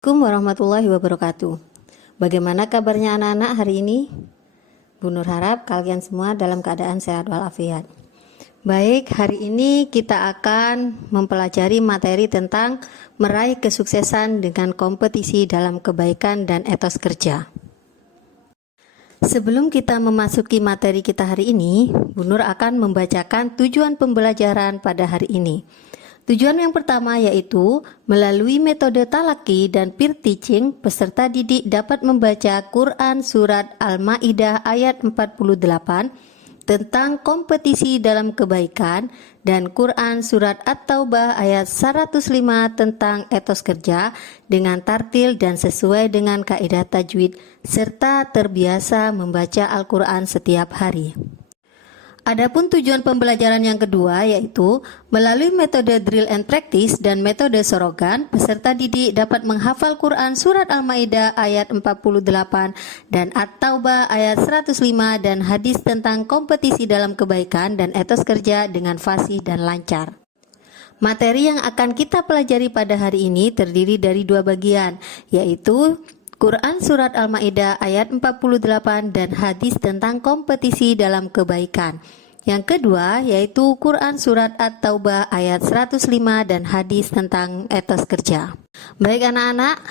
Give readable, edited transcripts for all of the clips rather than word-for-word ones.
Assalamualaikum warahmatullahi wabarakatuh. Bagaimana kabarnya anak-anak hari ini? Bu Nur harap kalian semua dalam keadaan sehat walafiat. Baik, hari ini kita akan mempelajari materi tentang meraih kesuksesan dengan kompetisi dalam kebaikan dan etos kerja. Sebelum kita memasuki materi kita hari ini, Bu Nur akan membacakan tujuan pembelajaran pada hari ini. Tujuan yang pertama yaitu melalui metode talaki dan peer teaching, peserta didik dapat membaca Quran Surat Al-Ma'idah ayat 48 tentang kompetisi dalam kebaikan dan Quran Surat At-Taubah ayat 105 tentang etos kerja dengan tartil dan sesuai dengan kaidah tajwid serta terbiasa membaca Al-Quran setiap hari. Adapun tujuan pembelajaran yang kedua yaitu melalui metode drill and practice dan metode sorogan, peserta didik dapat menghafal Quran Surat Al-Ma'idah ayat 48 dan At-Taubah ayat 105 dan hadis tentang kompetisi dalam kebaikan dan etos kerja dengan fasih dan lancar. Materi yang akan kita pelajari pada hari ini terdiri dari dua bagian, yaitu Quran Surat Al-Ma'idah ayat 48 dan hadis tentang kompetisi dalam kebaikan. Yang kedua yaitu Quran Surat At-Taubah ayat 105 dan hadis tentang etos kerja. Baik anak-anak,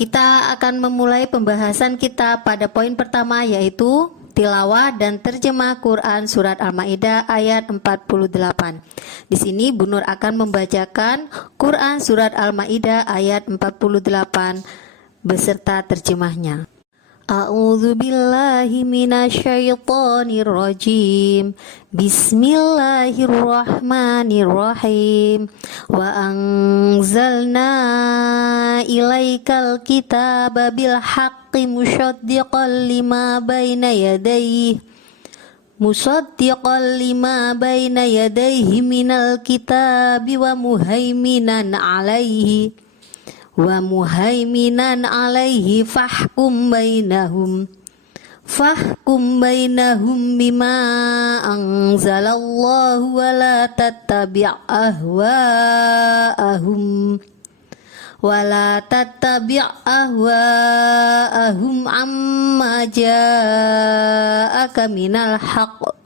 kita akan memulai pembahasan kita pada poin pertama yaitu tilawah dan terjemah Quran Surat Al-Ma'idah ayat 48. Di sini Bu Nur akan membacakan Quran Surat Al-Ma'idah ayat 48 beserta terjemahnya. A'udzu billahi minasyaitonir rajim. Bismillahirrahmanirrahim. Wa anzalna ilaikal kitaba bil haqqi musaddiqan lima baina yadayhi minal kitabi wa muhaiminan alaihi fahkum bainahum bima anzalallahu wa la tattabi' ahwa'ahum amma ja'aka minal haqq.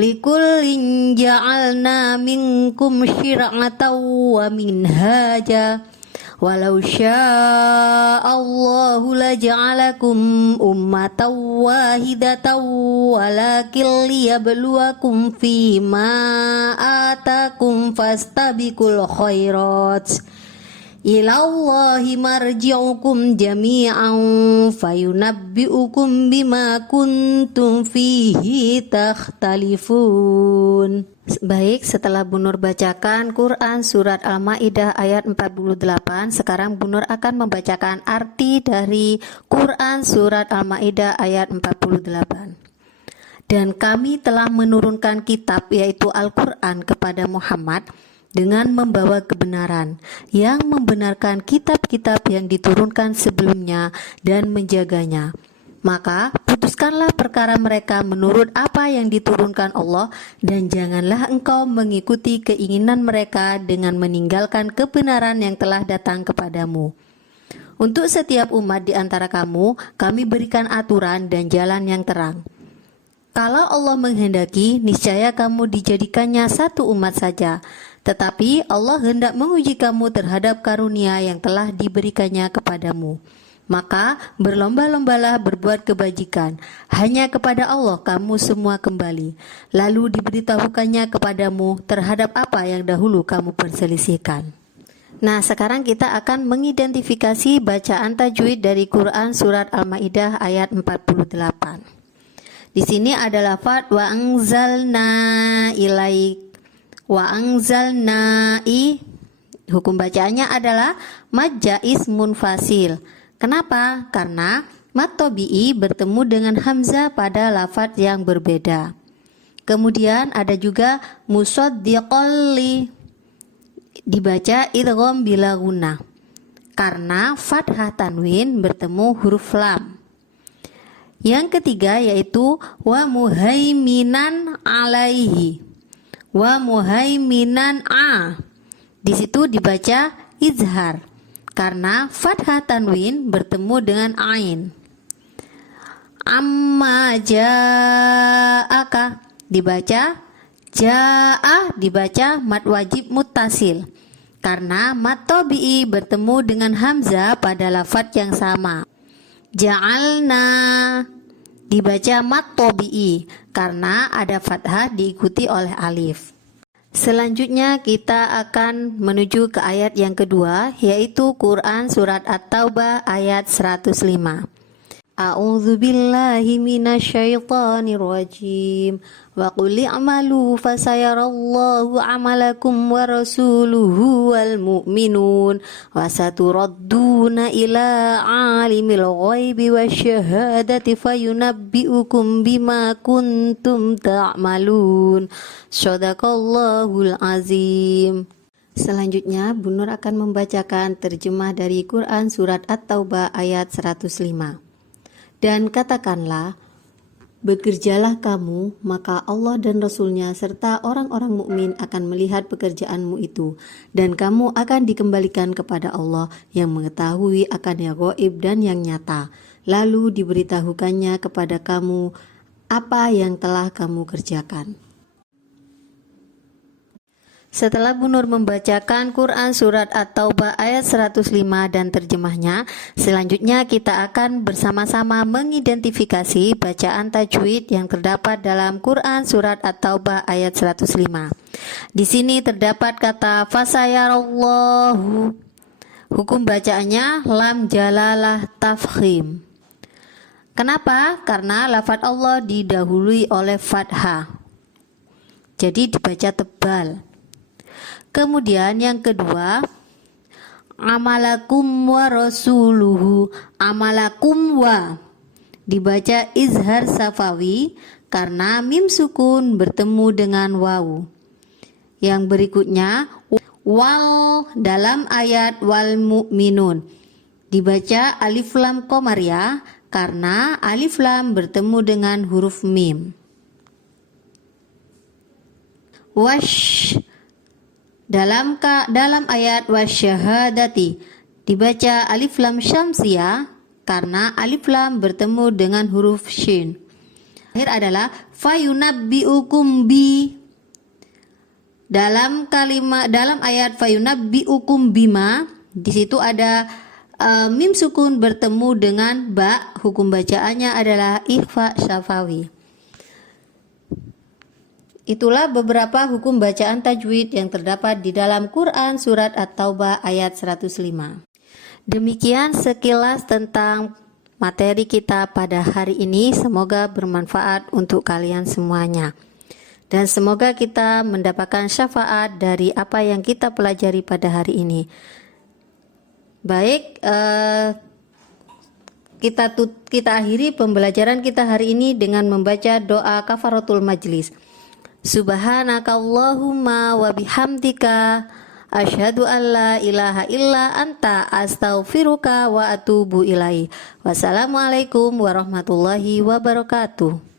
Likullin ja'alna minkum syir'atan wa minhaja. Walau sya'allahu laja'alakum ummatan wahidatan walakin liyabluwakum fima atakum fastabiqul khairat. Ilallahi marji'ukum jami'an fayunabbi'ukum bima kuntum fihi takhtalifun. Baik, setelah Bu Nur bacakan Quran Surat Al-Ma'idah ayat 48, sekarang Bu Nur akan membacakan arti dari Quran Surat Al-Ma'idah ayat 48. Dan kami telah menurunkan kitab yaitu Al-Quran kepada Muhammad dengan membawa kebenaran, yang membenarkan kitab-kitab yang diturunkan sebelumnya dan menjaganya. Maka putuskanlah perkara mereka menurut apa yang diturunkan Allah, dan janganlah engkau mengikuti keinginan mereka dengan meninggalkan kebenaran yang telah datang kepadamu. Untuk setiap umat di antara kamu, kami berikan aturan dan jalan yang terang. Kalau Allah menghendaki, niscaya kamu dijadikannya satu umat saja. Tetapi Allah hendak menguji kamu terhadap karunia yang telah diberikannya kepadamu. Maka berlomba-lombalah berbuat kebajikan. Hanya kepada Allah kamu semua kembali. Lalu diberitahukannya kepadamu terhadap apa yang dahulu kamu perselisihkan. Nah, sekarang kita akan mengidentifikasi bacaan tajwid dari Quran Surat Al-Ma'idah ayat 48. Di sini ada lafaz wa anzalna ilaik. Wa anzalna'i, hukum bacaannya adalah mad jaiz munfasil. Kenapa? Karena mad tabi'i bertemu dengan hamzah pada lafaz yang berbeda. Kemudian ada juga musaddiqal li, dibaca idgham bila gunnah karena fathah tanwin bertemu huruf lam. Yang ketiga yaitu wa muhaiminan alaihi. Wa muhaiminan a. Di situ dibaca izhar karena fathah tanwin bertemu dengan ain. Amma ja'aka dibaca ja'a, dibaca mad wajib muttasil karena mad tabi'i bertemu dengan hamzah pada lafadz yang sama. Ja'alna dibaca mad tabi'i karena ada fathah diikuti oleh alif. Selanjutnya kita akan menuju ke ayat yang kedua, yaitu Quran surat At-Taubah ayat 105. A'udzu billahi minasyaitonir rajim. Wa qul i'malu fasayarallahu 'amalakum wa rasuluhu wal mu'minun wa saturadduna ila 'alimil ghaibi wasyahadati fayunabbi'ukum bima kuntum ta'malun. Shadaqallahul azim. Selanjutnya Bu Nur akan membacakan terjemah dari Quran surat At-Taubah ayat 105. Dan katakanlah, bekerjalah kamu, maka Allah dan Rasul-Nya serta orang-orang mukmin akan melihat pekerjaanmu itu, dan kamu akan dikembalikan kepada Allah yang mengetahui akan yang gaib dan yang nyata. Lalu diberitahukannya kepada kamu apa yang telah kamu kerjakan. Setelah Bu Nur membacakan Quran surat At-Taubah ayat 105 dan terjemahnya, selanjutnya kita akan bersama-sama mengidentifikasi bacaan tajwid yang terdapat dalam Quran surat At-Taubah ayat 105. Di sini terdapat kata fasayarallahu. Hukum bacaannya lam jalalah tafkhim. Kenapa? Karena lafadz Allah didahului oleh fathah. Jadi dibaca tebal. Kemudian yang kedua, amalakum wa rasuluhu. Amalakum wa dibaca izhar safawi karena mim sukun bertemu dengan waw. Yang berikutnya wal dalam ayat wal mu'minun dibaca alif lam qamariyah karena alif lam bertemu dengan huruf mim. Wash dalam ayat wasyahadati dibaca alif lam syamsiyah karena alif lam bertemu dengan huruf shin. Akhir adalah fayunabbi'ukum bi. Dalam ayat fayunabbi'ukum bima, di situ ada mim sukun bertemu dengan ba. Hukum bacaannya adalah ikhfa syafawi. Itulah beberapa hukum bacaan tajwid yang terdapat di dalam Quran surat At-Taubah ayat 105. Demikian sekilas tentang materi kita pada hari ini. Semoga bermanfaat untuk kalian semuanya. Dan semoga kita mendapatkan syafaat dari apa yang kita pelajari pada hari ini. Baik, kita akhiri pembelajaran kita hari ini dengan membaca doa kafaratul majlis. Subhanakallahumma wa bihamdika asyhadu an la ilaha illa anta astaghfiruka wa atubu ilaik. Wassalamualaikum warahmatullahi wabarakatuh.